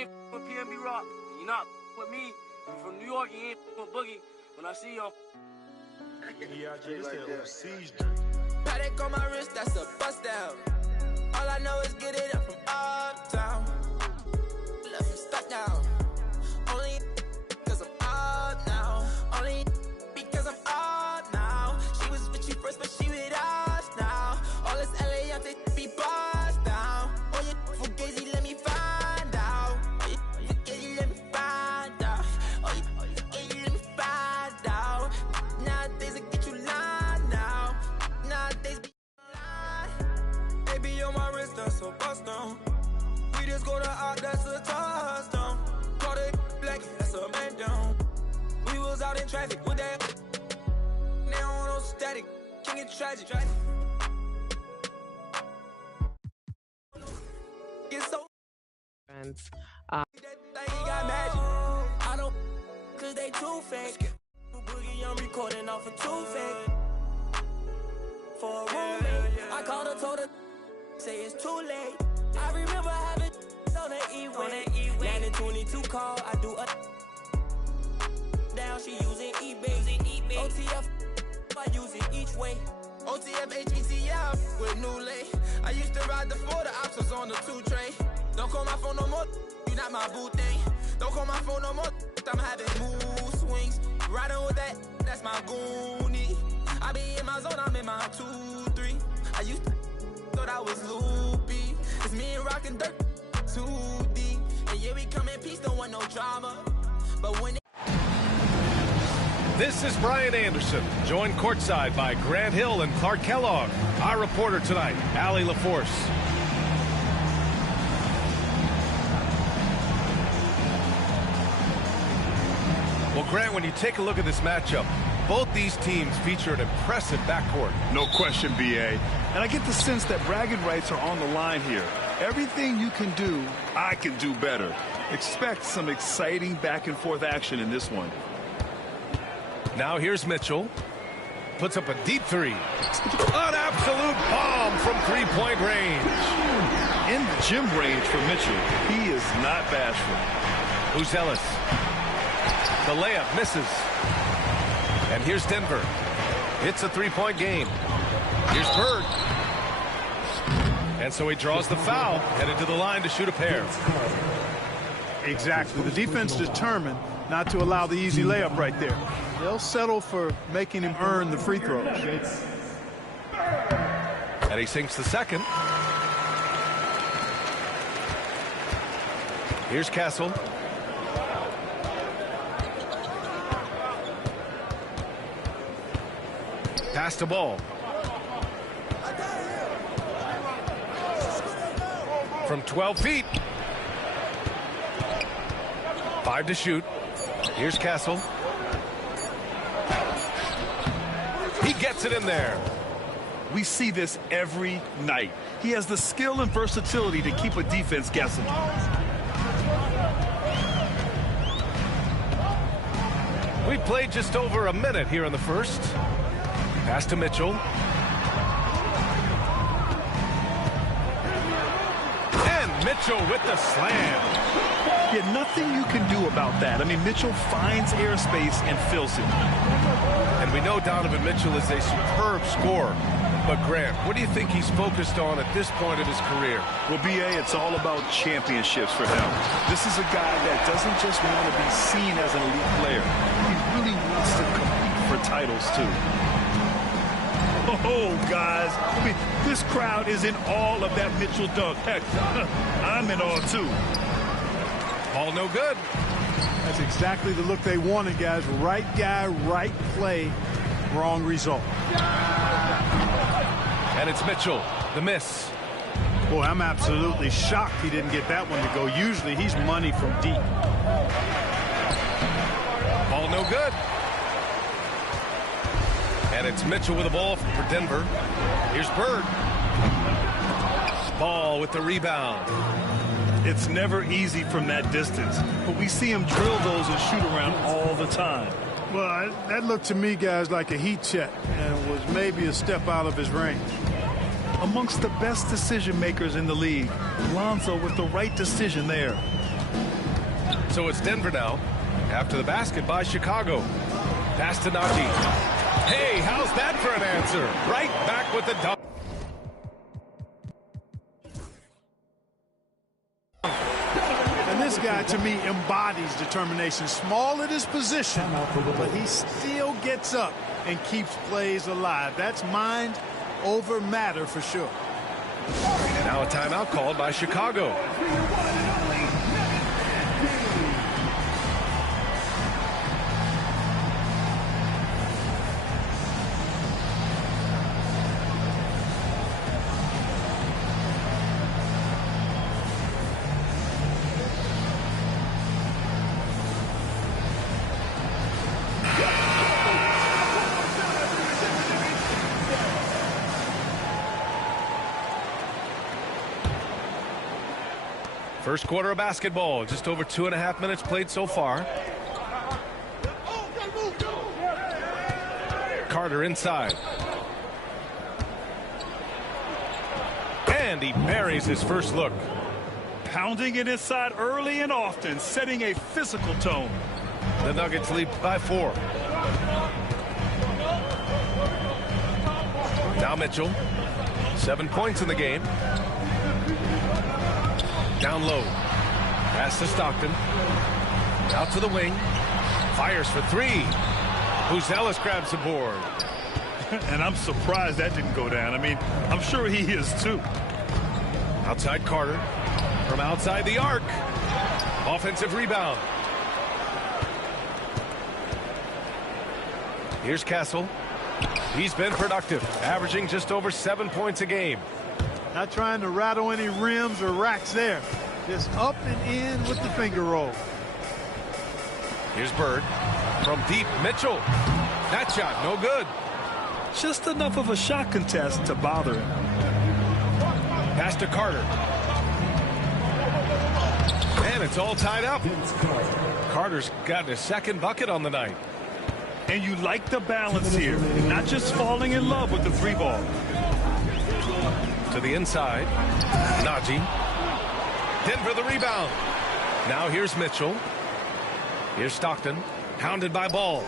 ain't with PNB Rock. You're not with me. You from New York, you ain't with Boogie. When I see you, Paddock on my wrist, that's a bust down. All I know is get it up from uptown. Left me stuck down. Only cause I'm up now. Only because I'm up now. She was with you first, but she with us now. All this LA on they be bust down. Oh, you fugazi, let me find out. Oh, you fugazi, let me find out. Oh, you fugazi, let me find out. Nowadays I get you lying now. Nowadays be lying. Baby on my wrist, that's a bust down. We just go to out, that's a touchdown. Call it black, that's a man down. We was out in traffic with that. Now on no static, king it tragic. Get so friends. that thing got magic. I don't cause they too fake. Boogie, I'm recording off of too fake. For a roommate, I called her, told her, say it's too late. I remember having on the E-way. Landing 22 call, I do a down, she using eBay. OTF, I use it each way. OTF, HECF, with new lay. I used to ride the 4, the options on the 2 tray. Don't call my phone no more, you not my boo thing. Don't call my phone no more, I'm having mood swings. Riding with that, that's my goonie. I be in my zone, I'm in my 2-3. I used to thought I was loopy. It's me and rockin' dirt, 2D. And yeah, we come in peace, don't want no drama. But when This is Brian Anderson, joined courtside by Grant Hill and Clark Kellogg. Our reporter tonight, Allie LaForce. Well, Grant, when you take a look at this matchup, both these teams feature an impressive backcourt. No question, B.A. And I get the sense that bragging rights are on the line here. Everything you can do, I can do better. Expect some exciting back-and-forth action in this one. Now here's Mitchell. Puts up a deep three. An absolute bomb from three-point range. In the gym range for Mitchell, he is not bashful. Who's Ellis? The layup misses. And here's Denver. It's a three-point game. Here's Bird. And so he draws the foul, headed to the line to shoot a pair. Exactly. The defense determined not to allow the easy layup right there. They'll settle for making him earn the free throws. And he sinks the second. Here's Castle. Pass the ball. From 12 feet. 5 to shoot. Here's Castle. He gets it in there. We see this every night. He has the skill and versatility to keep a defense guessing. We played just over a minute here in the first. Pass to Mitchell. And Mitchell with the slam. Yeah, nothing you can do about that. I mean, Mitchell finds airspace and fills it. And we know Donovan Mitchell is a superb scorer. But Grant, what do you think he's focused on at this point of his career? Well, B.A., it's all about championships for him. This is a guy that doesn't just want to be seen as an elite player. He really wants to compete for titles, too. Oh, guys, I mean, this crowd is in awe of that Mitchell dunk. Heck, I'm in awe, too. Ball no good. That's exactly the look they wanted, guys. Right guy, right play, wrong result. And it's Mitchell, the miss. Boy, I'm absolutely shocked he didn't get that one to go. Usually he's money from deep. Ball no good. And it's Mitchell with the ball for Denver. Here's Bird. Ball with the rebound. It's never easy from that distance, but we see him drill those and shoot around all the time. Well, that looked to me, guys, like a heat check, and was maybe a step out of his range. Amongst the best decision makers in the league, Lonzo with the right decision there. So it's Denver now. After the basket by Chicago. Pass to Najee. Hey, how's that for an answer? Right back with the dunk. And this guy, to me, embodies determination. Small at his position, but he still gets up and keeps plays alive. That's mind over matter for sure. And now a timeout called by Chicago. First quarter of basketball, just over 2.5 minutes played so far. Carter inside. And he buries his first look. Pounding it inside early and often, setting a physical tone. The Nuggets lead by 4. Now Mitchell. 7 points in the game. Down low. Pass to Stockton. Out to the wing. Fires for 3. Ellis grabs the board. And I'm surprised that didn't go down. I mean, I'm sure he is too. Outside Carter. From outside the arc. Offensive rebound. Here's Castle. He's been productive, averaging just over 7 points a game. Not trying to rattle any rims or racks there. Just up and in with the finger roll. Here's Bird. From deep, Mitchell. That shot, no good. Just enough of a shot contest to bother him. Pass to Carter. And it's all tied up. Carter's gotten his second bucket on the night. And you like the balance here. Not just falling in love with the 3 ball. To the inside. Najee. Denver the rebound. Now here's Mitchell. Here's Stockton. Hounded by Ball.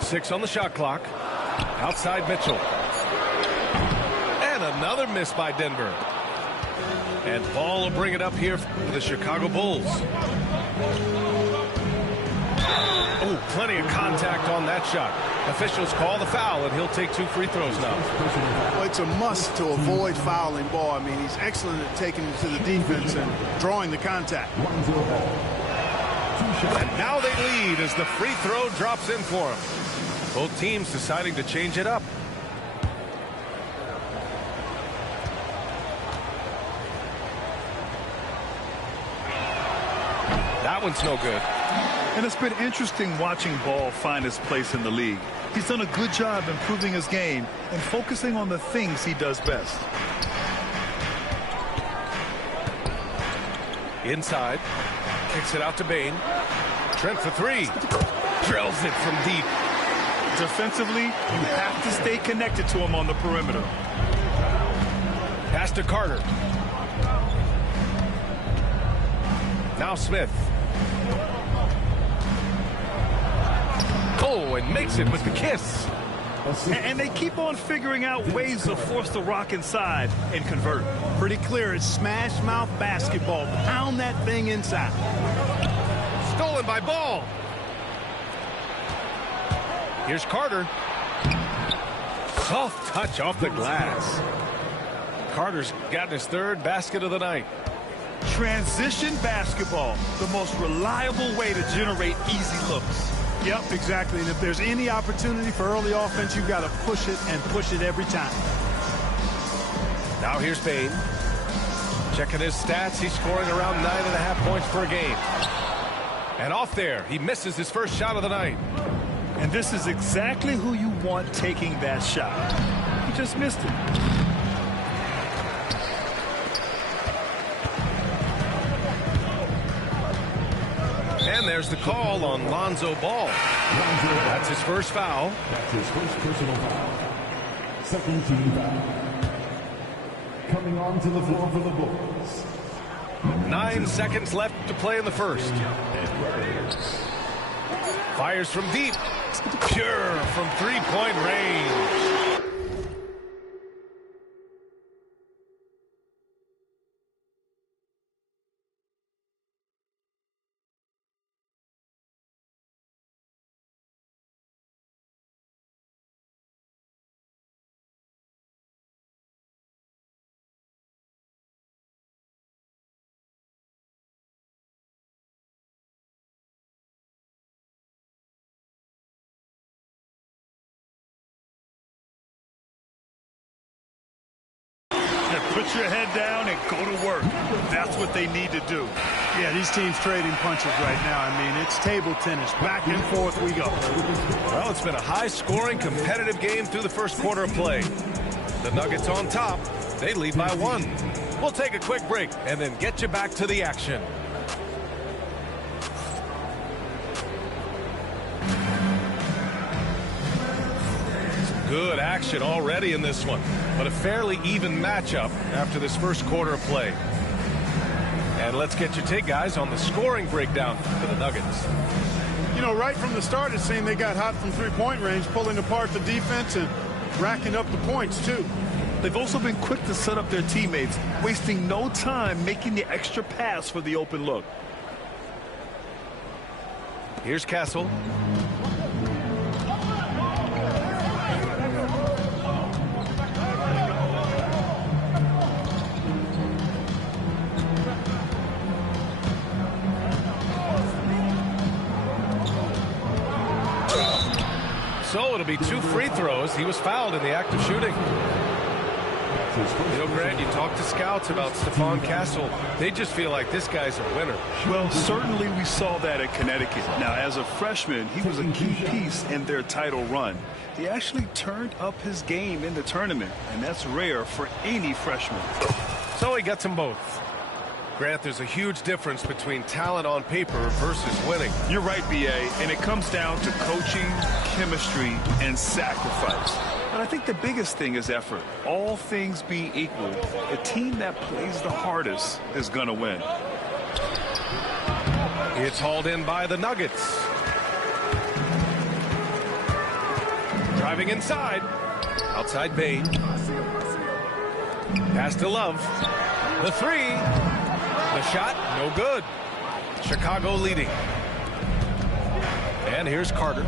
6 on the shot clock. Outside Mitchell. And another miss by Denver. And Ball will bring it up here for the Chicago Bulls. Oh, plenty of contact on that shot. Officials call the foul, and he'll take 2 free throws now. Well, it's a must to avoid fouling Ball. I mean, he's excellent at taking it to the defense and drawing the contact. And now they lead as the free throw drops in for him. Both teams deciding to change it up. That one's no good. And it's been interesting watching Ball find his place in the league. He's done a good job improving his game and focusing on the things he does best. Inside. Kicks it out to Bain. Trent for 3. Drills it from deep. Defensively, you have to stay connected to him on the perimeter. Pass to Carter. Now Smith. Oh, and makes it with the kiss. And they keep on figuring out ways to force the rock inside and convert. Pretty clear. It's smash mouth basketball. Pound that thing inside. Stolen by Ball. Here's Carter. Soft touch off the glass. Carter's gotten his 3rd basket of the night. Transition basketball, the most reliable way to generate easy looks. Yep, exactly. And if there's any opportunity for early offense, you've got to push it and push it every time. Now here's Bain. Checking his stats, he's scoring around 9.5 points per game. And off there, he misses his first shot of the night. And this is exactly who you want taking that shot. He just missed it. And there's the call on Lonzo Ball. That's his first foul. That's his first personal foul. Second team foul. Coming on to the floor for the Bulls. 9 seconds left to play in the first. Fires from deep. Pure from three-point range. Put your head down and go to work. That's what they need to do. Yeah, these teams trading punches right now. I mean, it's table tennis. Back and forth we go. Well, it's been a high-scoring, competitive game through the first quarter of play. The Nuggets on top. They lead by 1. We'll take a quick break and then get you back to the action. Good action already in this one, but a fairly even matchup after this first quarter of play. And let's get your take, guys, on the scoring breakdown for the Nuggets. You know, right from the start, it seemed they got hot from three-point range, pulling apart the defense and racking up the points, too. They've also been quick to set up their teammates, wasting no time making the extra pass for the open look. Here's Castle. So it'll be 2 free throws. He was fouled in the act of shooting. You know, Grant, you talk to scouts about Stephon Castle. They just feel like this guy's a winner. Well, certainly we saw that at Connecticut. Now, as a freshman, he was a key piece in their title run. He actually turned up his game in the tournament, and that's rare for any freshman. So he gets them both. Grant, there's a huge difference between talent on paper versus winning. You're right, B.A., and it comes down to coaching, chemistry, and sacrifice. But I think the biggest thing is effort. All things being equal, the team that plays the hardest is going to win. It's hauled in by the Nuggets. Driving inside. Outside Bain. Pass to Love. The 3. The shot, no good. Chicago leading. And here's Carter.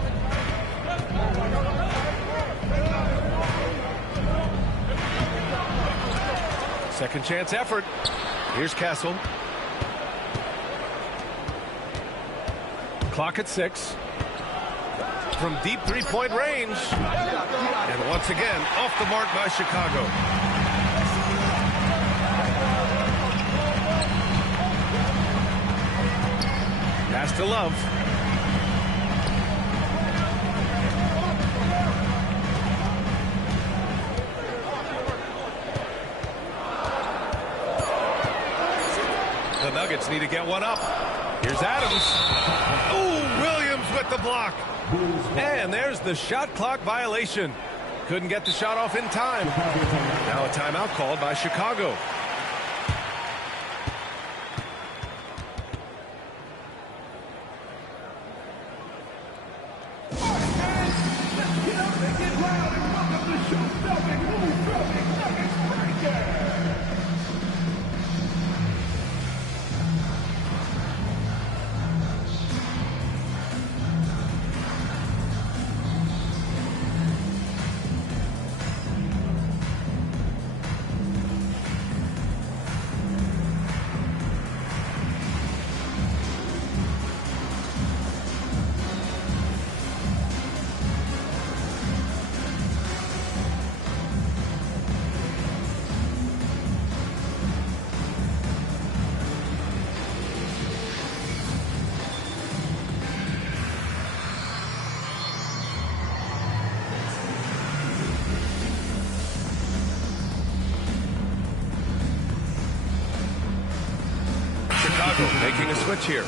Second chance effort. Here's Castle. Clock at 6. From deep three-point range. And once again, off the mark by Chicago. Pass to Love. The Nuggets need to get one up. Here's Adams. Oh, Williams with the block. And there's the shot clock violation. Couldn't get the shot off in time. Now a timeout called by Chicago. Making a switch here.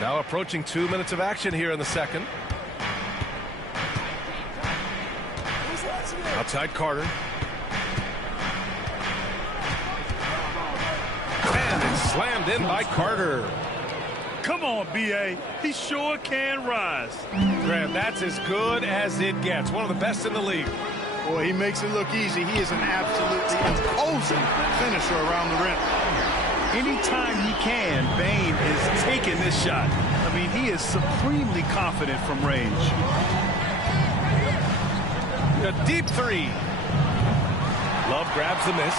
Now approaching 2 minutes of action here in the second. Outside Carter. And it's slammed in by Carter. Come on, B.A. He sure can rise. Grant, that's as good as it gets. One of the best in the league. Boy, he makes it look easy. He is an absolutely imposing finisher around the rim. Anytime he can, Bane is taking this shot. I mean, he is supremely confident from range. A deep three. Love grabs the miss.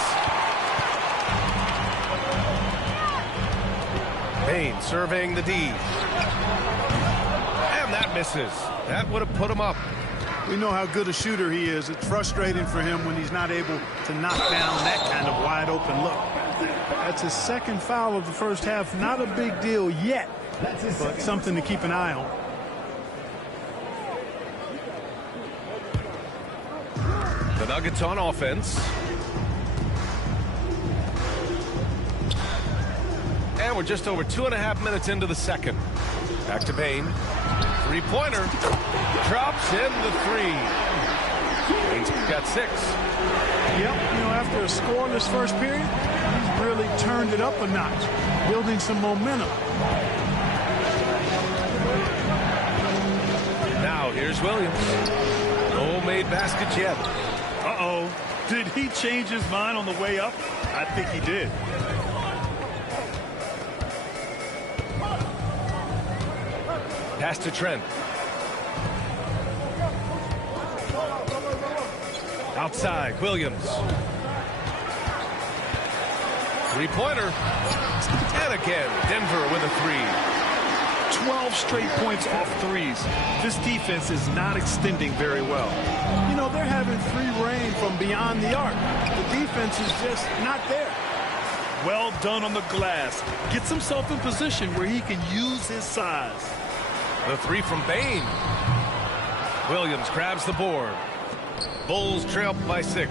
Bane serving the D. And that misses. That would have put him up. We know how good a shooter he is. It's frustrating for him when he's not able to knock down that kind of wide open look. That's his second foul of the first half. Not a big deal yet, but something to keep an eye on. The Nuggets on offense. And we're just over 2.5 minutes into the second. Back to Bane. Three-pointer. Drops in the three. Bane's got 6. Yep, after a scoreless first period, he's really turned it up a notch, building some momentum. Now here's Williams. No made baskets yet. Uh-oh. Did he change his mind on the way up? I think he did. Pass to Trent. Outside, Williams. Three-pointer. And again, Denver with a 3. 12 straight points off threes. This defense is not extending very well. They're having free reign from beyond the arc. The defense is just not there. Well done on the glass. Gets himself in position where he can use his size. The 3 from Bane. Williams grabs the board. Bulls trail by 6.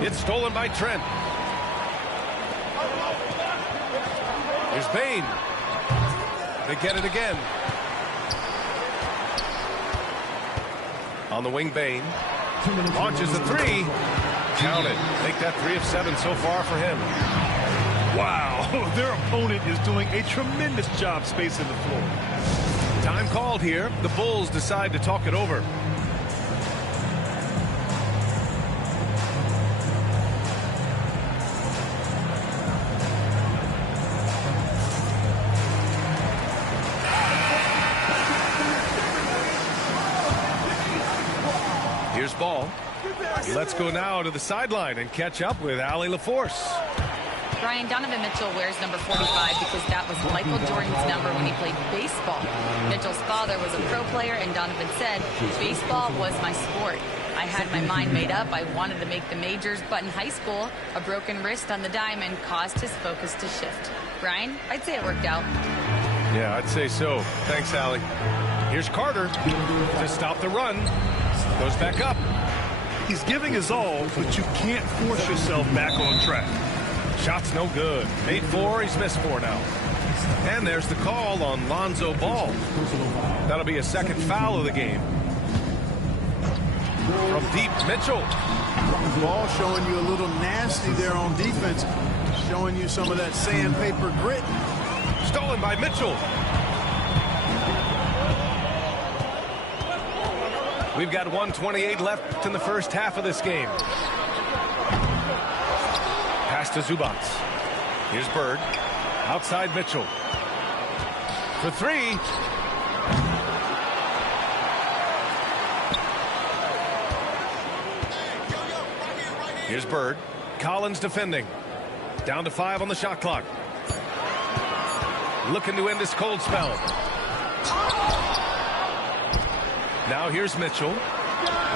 It's stolen by Trent. Here's Bane. They get it again. On the wing, Bane. Launches a 3. Count it. Make that 3 of 7 so far for him. Wow, their opponent is doing a tremendous job spacing the floor. Time called here. The Bulls decide to talk it over. Here's Ball. Let's go now to the sideline and catch up with Allie LaForce. Brian, Donovan Mitchell wears number 45 because that was Michael Jordan's number when he played baseball. Mitchell's father was a pro player, and Donovan said, baseball was my sport. I had my mind made up. I wanted to make the majors, but in high school, a broken wrist on the diamond caused his focus to shift. Brian, I'd say it worked out. Yeah, I'd say so. Thanks, Allie. Here's Carter to stop the run. Goes back up. He's giving his all, but you can't force yourself back on track. Shot's no good. Made 4, he's missed 4 now. And there's the call on Lonzo Ball. That'll be a second foul of the game. From deep, Mitchell. Ball showing you a little nasty there on defense. Showing you some of that sandpaper grit. Stolen by Mitchell. We've got 1:28 left in the first half of this game. Pass to Zubac. Here's Bird. Outside Mitchell. For 3. Here's Bird. Collins defending. Down to 5 on the shot clock. Looking to end this cold spell. Now here's Mitchell.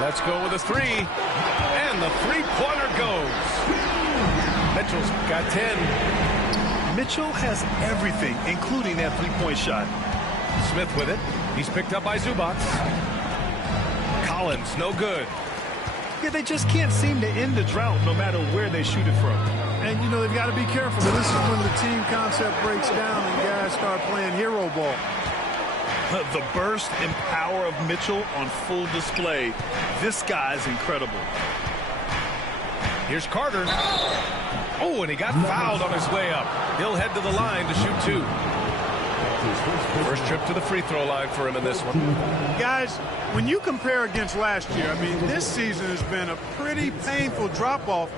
Let's go with a 3. And the three-pointer goes. Mitchell's got 10. Mitchell has everything, including that three-point shot. Smith with it. He's picked up by Zubac. Collins, no good. Yeah, they just can't seem to end the drought no matter where they shoot it from. And, they've got to be careful. This is when the team concept breaks down and guys start playing hero ball. The burst and power of Mitchell on full display. This guy's incredible. Here's Carter. Oh, and he got fouled on his way up. He'll head to the line to shoot 2. First trip to the free throw line for him in this one. Guys, when you compare against last year, I mean, this season has been a pretty painful drop-off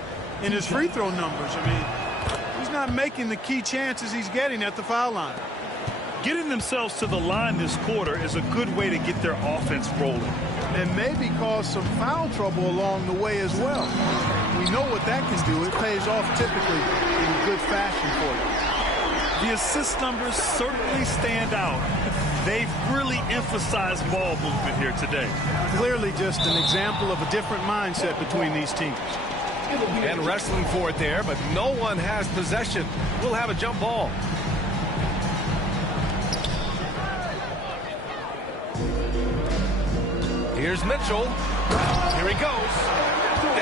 in his free throw numbers. I mean, he's not making the key chances he's getting at the foul line. Getting themselves to the line this quarter is a good way to get their offense rolling. And maybe cause some foul trouble along the way as well. We know what that can do. It pays off typically in good fashion for you. The assist numbers certainly stand out. They've really emphasized ball movement here today. Clearly just an example of a different mindset between these teams. And wrestling for it there, but no one has possession. We'll have a jump ball. Here's Mitchell. Here he goes.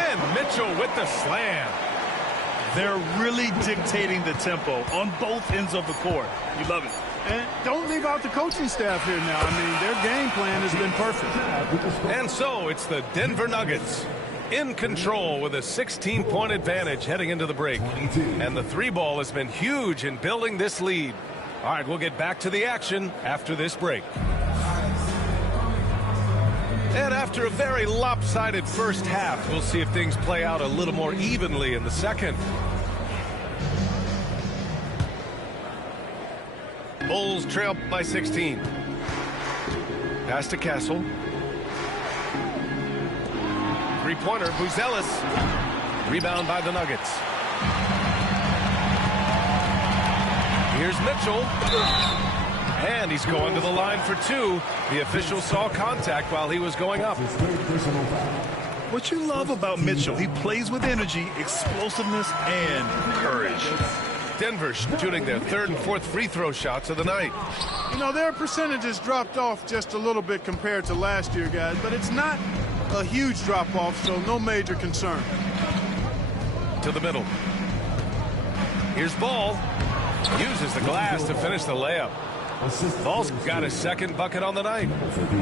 And Mitchell with the slam. They're really dictating the tempo on both ends of the court. You love it. And don't leave out the coaching staff here now. I mean, their game plan has been perfect. And so it's the Denver Nuggets in control with a 16-point advantage heading into the break. And the 3-ball has been huge in building this lead. All right, we'll get back to the action after this break. And after a very lopsided first half, we'll see if things play out a little more evenly in the second. Bulls trail by 16. Pass to Castle. Three-pointer, Buzelis. Rebound by the Nuggets. Here's Mitchell. And he's going to the line for 2. The official saw contact while he was going up. What you love about Mitchell, he plays with energy, explosiveness, and courage. Denver shooting their 3rd and 4th free throw shots of the night. You know, their percentages dropped off just a little bit compared to last year, guys, but it's not a huge drop-off, so no major concern. To the middle. Here's Ball. Uses the glass to finish the layup. Ball's got his 2nd bucket on the night.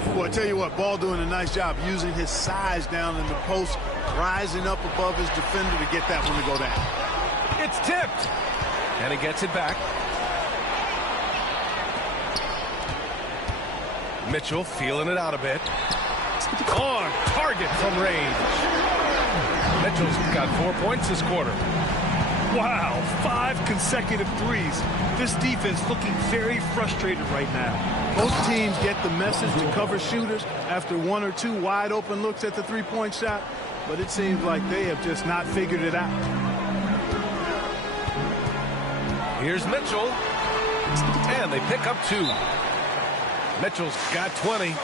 Well, I tell you what, Ball doing a nice job using his size down in the post, rising up above his defender to get that one to go down. It's tipped. And he gets it back. Mitchell feeling it out a bit. On target from range. Mitchell's got 4 points this quarter. Wow, 5 consecutive threes. This defense looking very frustrated right now. Both teams get the message to cover shooters after 1 or 2 wide open looks at the three-point shot, but it seems like they have just not figured it out. Here's Mitchell. And they pick up 2. Mitchell's got 20.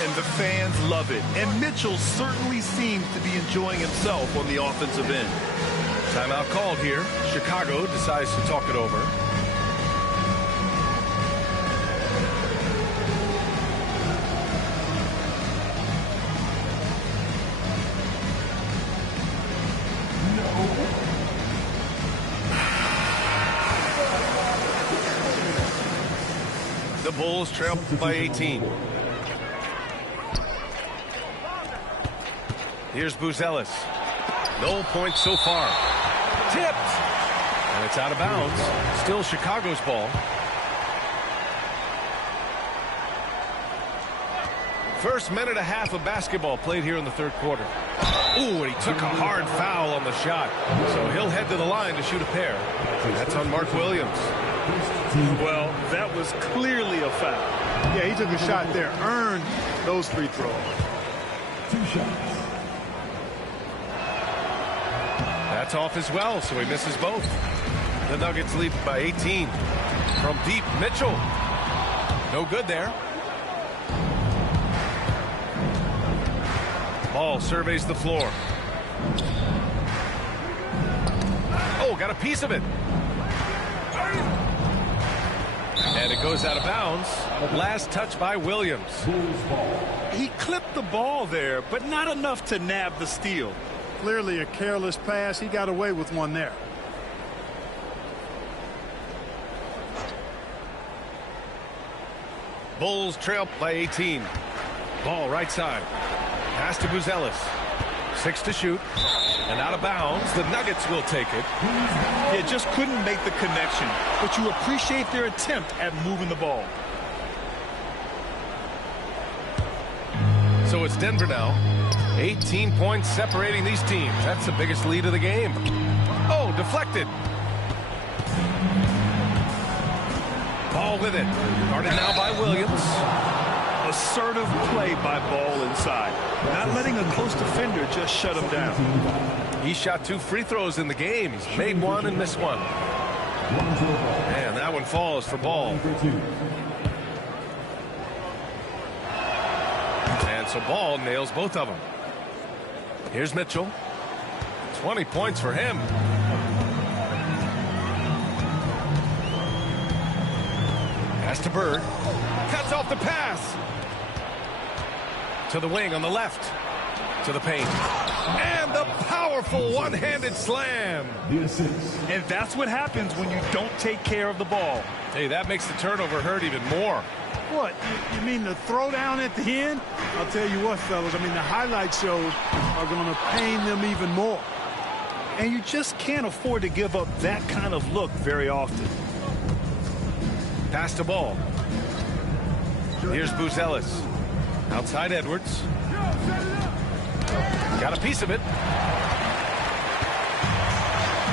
And the fans love it. And Mitchell certainly seems to be enjoying himself on the offensive end. Timeout called here. Chicago decides to talk it over. The Bulls trail by 18. Here's Buzelis. No points so far. Tipped. And it's out of bounds. Still Chicago's ball. First minute and a half of basketball played here in the 3rd quarter. Ooh, and he took a hard foul on the shot. So he'll head to the line to shoot a pair. That's on Mark Williams. Well, that was clearly a foul. Yeah, he took a shot there. Earned those free throws. 2 shots. That's off as well, so he misses both. The Nuggets lead by 18. From deep, Mitchell. No good there. Ball surveys the floor. Oh, got a piece of it. And it goes out of bounds. Last touch by Williams. He clipped the ball there, but not enough to nab the steal. Clearly a careless pass. He got away with one there. Bulls trail by 18. Ball right side. Pass to Buzelis. 6 to shoot. And out of bounds. The Nuggets will take it. Yeah, just couldn't make the connection. But you appreciate their attempt at moving the ball. So it's Denver now. 18 points separating these teams. That's the biggest lead of the game. Oh, deflected. Ball with it. Guarded now by Williams. Assertive play by Ball inside. Not letting a close defender just shut him down. He shot 2 free throws in the game. He's made 1 and missed 1. And that one falls for Ball. And so Ball nails both of them. Here's Mitchell. 20 points for him. Pass to Bird. Cuts off the pass. To the wing on the left. To the paint. And the powerful one-handed slam. And that's what happens when you don't take care of the ball. Hey, that makes the turnover hurt even more. What? You mean the throwdown at the end? I'll tell you what, fellas. I mean, the highlight shows are going to pain them even more. And you just can't afford to give up that kind of look very often. Pass to Ball. Here's Buzelis. Outside Edwards. Got a piece of it.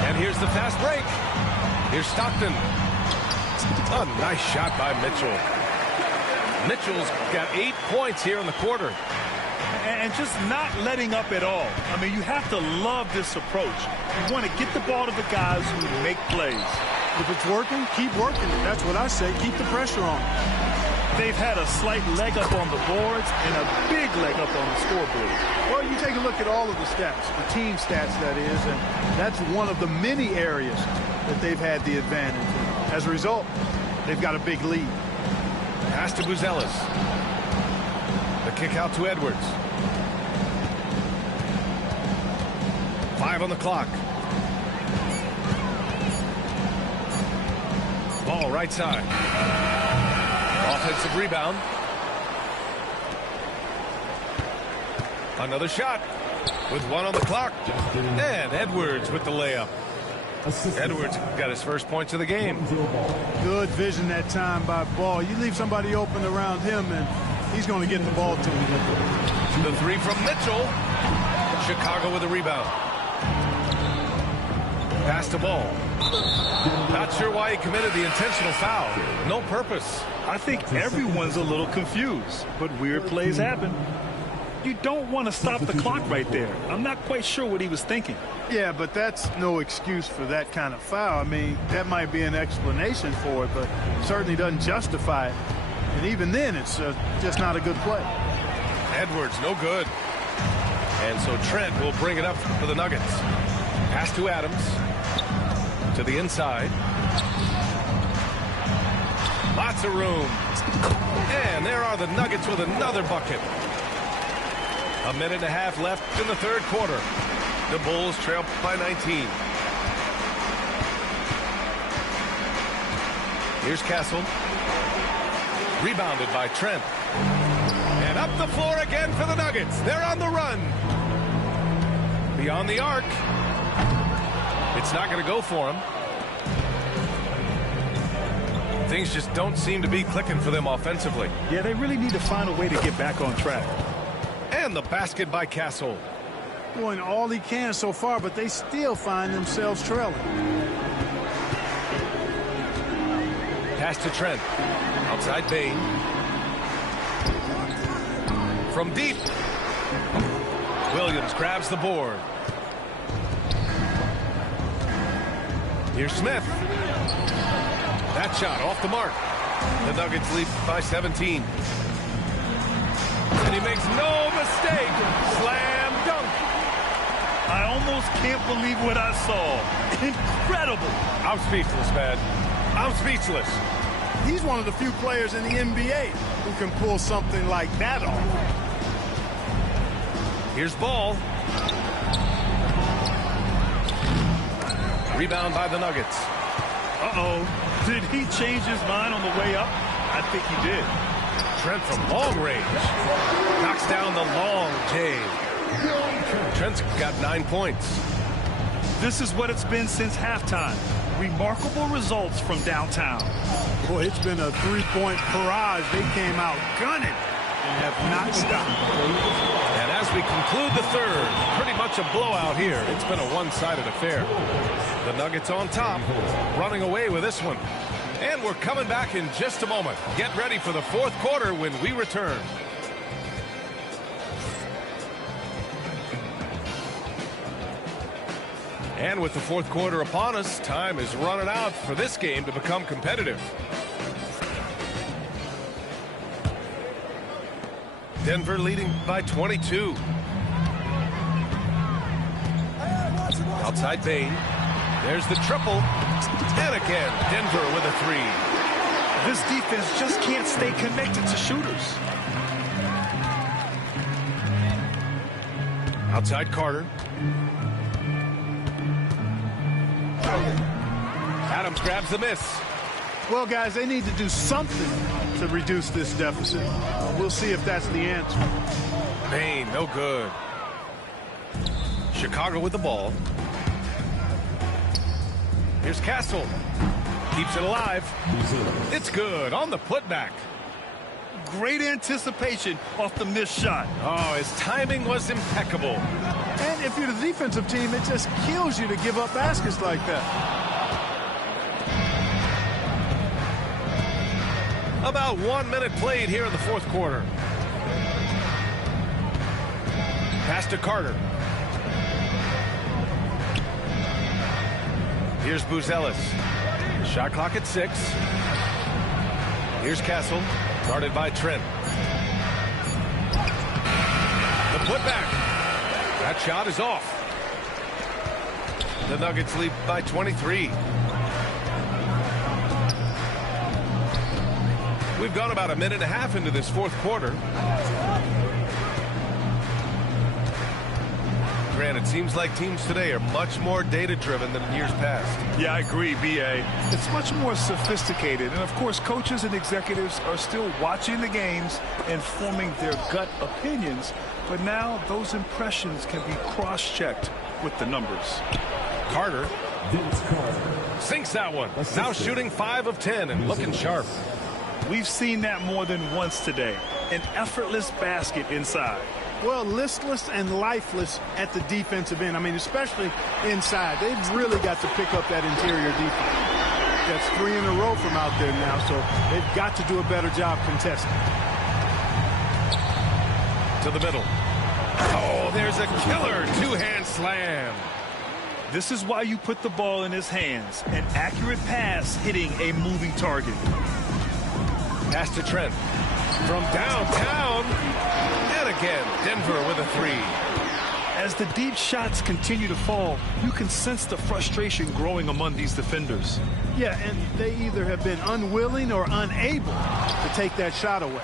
And here's the fast break. Here's Stockton. A nice shot by Mitchell. Mitchell's got 8 points here in the quarter. And just not letting up at all. I mean, you have to love this approach. You want to get the ball to the guys who make plays. If it's working, keep working. That's what I say. Keep the pressure on. They've had a slight leg up on the boards and a big leg up on the scoreboard. Well, you take a look at all of the stats, the team stats, that is, and that's one of the many areas that they've had the advantage. And as a result, they've got a big lead. Pass to Buzelis. The kick out to Edwards. 5 on the clock. Ball right side. Offensive rebound. Another shot with 1 on the clock. And Edwards with the layup. Edwards got his first points of the game. Good vision that time by Ball. You leave somebody open around him, and he's going to get the ball to him. The 3 from Mitchell. Chicago with a rebound. Pass to Ball. Not sure why he committed the intentional foul. No purpose. I think everyone's a little confused, but weird plays happen. You don't want to stop the clock right there. I'm not quite sure what he was thinking. Yeah, but that's no excuse for that kind of foul. I mean, that might be an explanation for it, but certainly doesn't justify it. And even then, it's just not a good play. Edwards, no good. And so Trent will bring it up for the Nuggets. Pass to Adams. To the inside. Lots of room. And there are the Nuggets with another bucket. 1.5 minutes left in the third quarter. The Bulls trail by 19. Here's Castle. Rebounded by Trent. And up the floor again for the Nuggets. They're on the run. Beyond the arc. It's not going to go for him. Things just don't seem to be clicking for them offensively. Yeah, they really need to find a way to get back on track. And the basket by Castle. Doing all he can so far, but they still find themselves trailing. Pass to Trent. Outside Bain. From deep. Williams grabs the board. Here's Smith. That shot off the mark. The Nuggets lead by 17. And he makes no mistake. Slam dunk. I almost can't believe what I saw. Incredible. I'm speechless, man. I'm speechless. He's one of the few players in the NBA who can pull something like that off. Here's Ball. Rebound by the Nuggets. Uh-oh. Did he change his mind on the way up? I think he did. Trent from long range. Knocks down the long J. Trent's got 9 points. This is what it's been since halftime. Remarkable results from downtown. Boy, it's been a three-point barrage. They came out gunning and have not stopped. And as we conclude the third, pretty much a blowout here. It's been a one-sided affair. The Nuggets on top, running away with this one. And we're coming back in just a moment. Get ready for the fourth quarter when we return. And with the fourth quarter upon us, time is running out for this game to become competitive. Denver leading by 22. Outside Bane. There's the triple. And again, Denver with a three. This defense just can't stay connected to shooters. Outside Carter. Adams grabs the miss. Well, guys, they need to do something to reduce this deficit. We'll see if that's the answer. Bane, no good. Chicago with the ball. Here's Castle. Keeps it alive. It's good on the putback. Great anticipation off the missed shot. Oh, his timing was impeccable. And if you're the defensive team, it just kills you to give up baskets like that. About 1 minute played here in the fourth quarter. Pass to Carter. Here's Buzelis. Shot clock at 6. Here's Castle, guarded by Trent. The putback. That shot is off. The Nuggets lead by 23. We've gone about a minute and a half into this fourth quarter. Grant, it seems like teams today are much more data-driven than in years past. Yeah, I agree, B.A. It's much more sophisticated. And, of course, coaches and executives are still watching the games and forming their gut opinions. But now those impressions can be cross-checked with the numbers. Carter sinks that one. Now shooting 5 of 10 and looking sharp. We've seen that more than once today. An effortless basket inside. Well, listless and lifeless at the defensive end. I mean, especially inside. They've really got to pick up that interior defense. That's 3 in a row from out there now, so they've got to do a better job contesting. To the middle. Oh, there's a killer two-hand slam. This is why you put the ball in his hands. An accurate pass hitting a moving target. Pass to Trent. From downtown. And again, Denver with a three. As the deep shots continue to fall, you can sense the frustration growing among these defenders. Yeah, and they either have been unwilling or unable to take that shot away.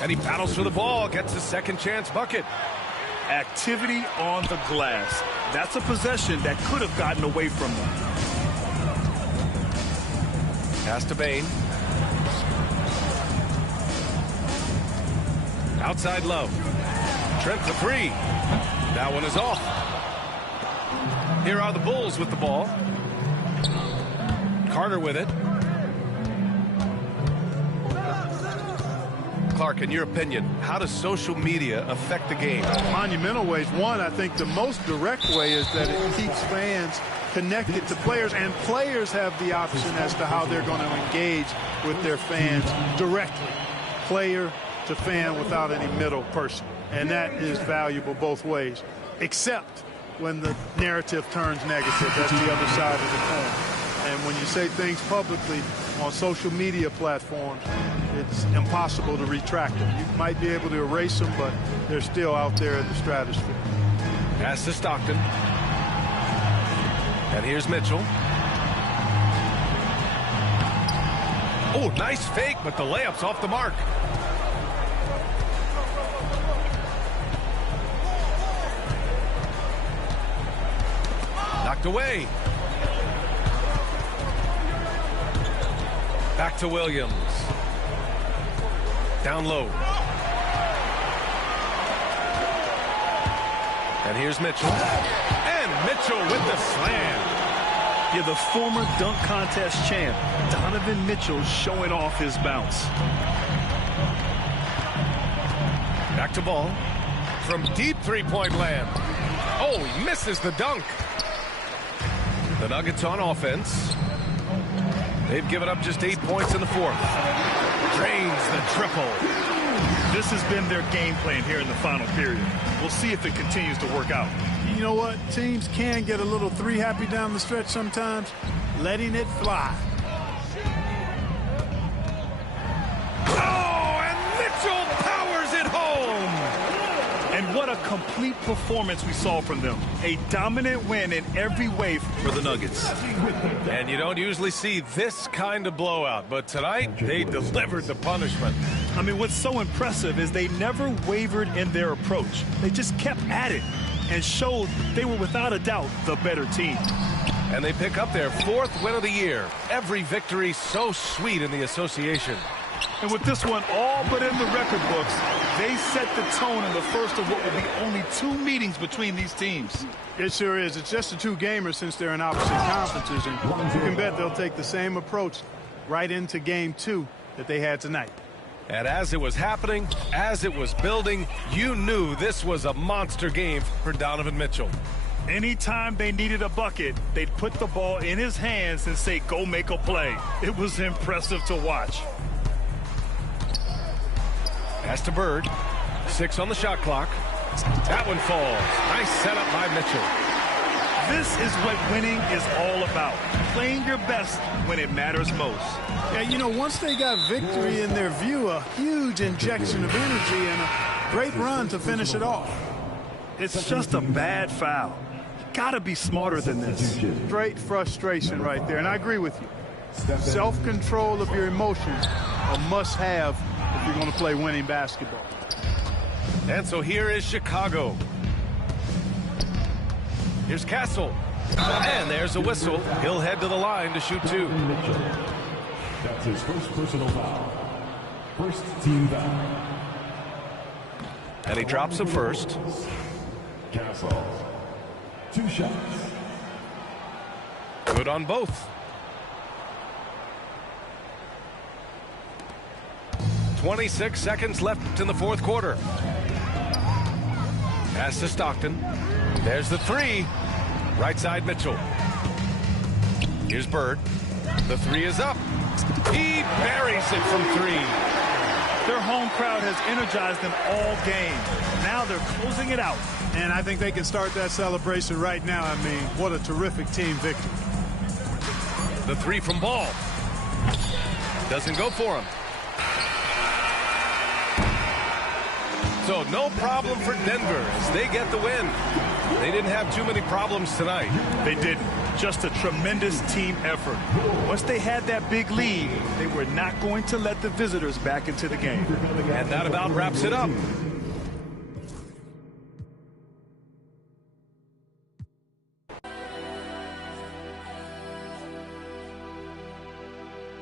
And he battles for the ball, gets a second chance bucket. Activity on the glass. That's a possession that could have gotten away from them. Pass to Bane. Outside Love. Trent for three. That one is off. Here are the Bulls with the ball. Carter with it. Clark, in your opinion, how does social media affect the game? Monumental ways. One, I think the most direct way is that it keeps fans connected to players, and players have the option as to how they're going to engage with their fans directly. Player to fan without any middle person. And that is valuable both ways, except when the narrative turns negative. That's the other side of the coin. And when you say things publicly on social media platforms, it's impossible to retract them. You might be able to erase them, but they're still out there in the stratosphere. Pass to Stockton. And here's Mitchell. Oh, nice fake, but the layup's off the mark. Knocked away. Back to Williams. Down low. And here's Mitchell. And Mitchell with the slam. Yeah, the former dunk contest champ, Donovan Mitchell, showing off his bounce. Back to ball. From deep three-point land. Oh, he misses the dunk. The Nuggets on offense. They've given up just 8 points in the fourth. Drains the triple. This has been their game plan here in the final period. We'll see if it continues to work out. You know what? Teams can get a little three happy down the stretch sometimes. Letting it fly. Oh, and Mitchell powers it home. And what a complete performance we saw from them. A dominant win in every way for the Nuggets. And you don't usually see this kind of blowout, but tonight they delivered the punishment. I mean, what's so impressive is they never wavered in their approach. They just kept at it and showed they were without a doubt the better team. And they pick up their 4th win of the year. Every victory so sweet in the association. And with this one all but in the record books, they set the tone in the first of what will be only 2 meetings between these teams. It sure is. It's just a 2 gamers since they're in opposite conferences, and you can bet they'll take the same approach right into game 2 that they had tonight. And as it was happening, as it was building, you knew this was a monster game for Donovan Mitchell. Anytime they needed a bucket, they'd put the ball in his hands and say, go make a play. It was impressive to watch. Pass to Bird. 6 on the shot clock. That one falls. Nice setup by Mitchell. This is what winning is all about. Playing your best when it matters most. Yeah, you know, once they got victory in their view, a huge injection of energy and a great run to finish it off. It's just a bad foul. You gotta be smarter than this. Straight frustration right there, and I agree with you. Self-control of your emotions a must-have if you're going to play winning basketball. And so here is Chicago. Here's Castle. And there's a whistle. He'll head to the line to shoot 2. That's his first personal foul. First team foul. And he drops the first. Castle. 2 shots. Good on both. 26 seconds left in the fourth quarter. Pass to Stockton. There's the 3. Right side Mitchell. Here's Bird. The 3 is up. He buries it from 3. Their home crowd has energized them all game. Now they're closing it out. And I think they can start that celebration right now. I mean, what a terrific team victory. The 3 from Ball. Doesn't go for him. So no problem for Denver as they get the win. They didn't have too many problems tonight. They didn't. Just a tremendous team effort. Once they had that big lead, they were not going to let the visitors back into the game. And that about wraps it up.